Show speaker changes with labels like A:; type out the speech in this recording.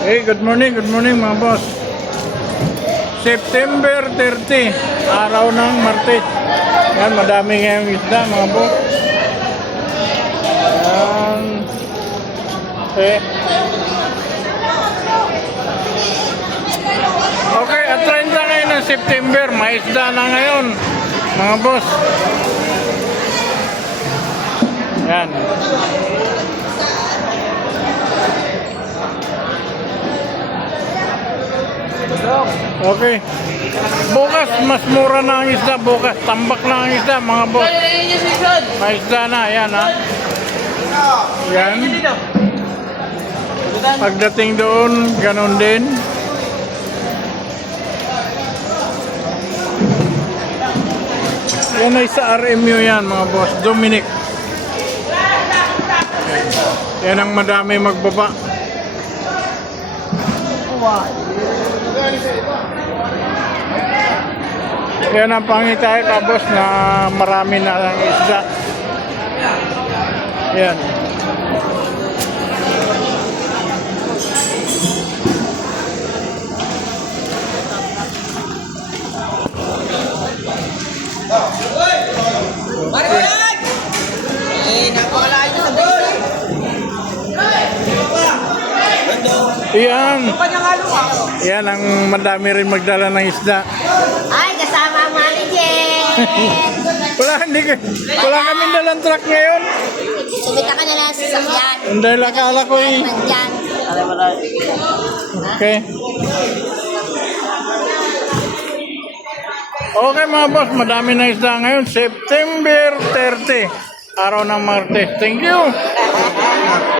A: Hey, good morning, good morning mga boss. September 30, araw ng Martes. Yan, madami ngayong isda mga boss. Yan. Okay. Okay, at 30 ngayon ng September, may isda na ngayon, mga boss. Yan. Okay. Bukas, mas mura na ang isda. Bukas, tambak na ang isda, mga boss. May isda na, yan ha. Yan. Pagdating doon, ganun din. Yan ay sa RMU yan, mga boss. Dominic. Yan ang madami magbaba. Yan ang pangitay ka boss na marami na ang isda. Yan. Yan.
B: Ka.
A: Yan ang madami rin magdala ng isda.
C: Ay, kasama ang manager!
A: Wala, hindi ka, wala kami dalang truck ngayon.
C: Sumita ka na lang sa sasakyan.
A: Dahil akala ko eh. Okay. Okay mga boss, madami na isda ngayon. September 30, araw ng Martes. Thank you.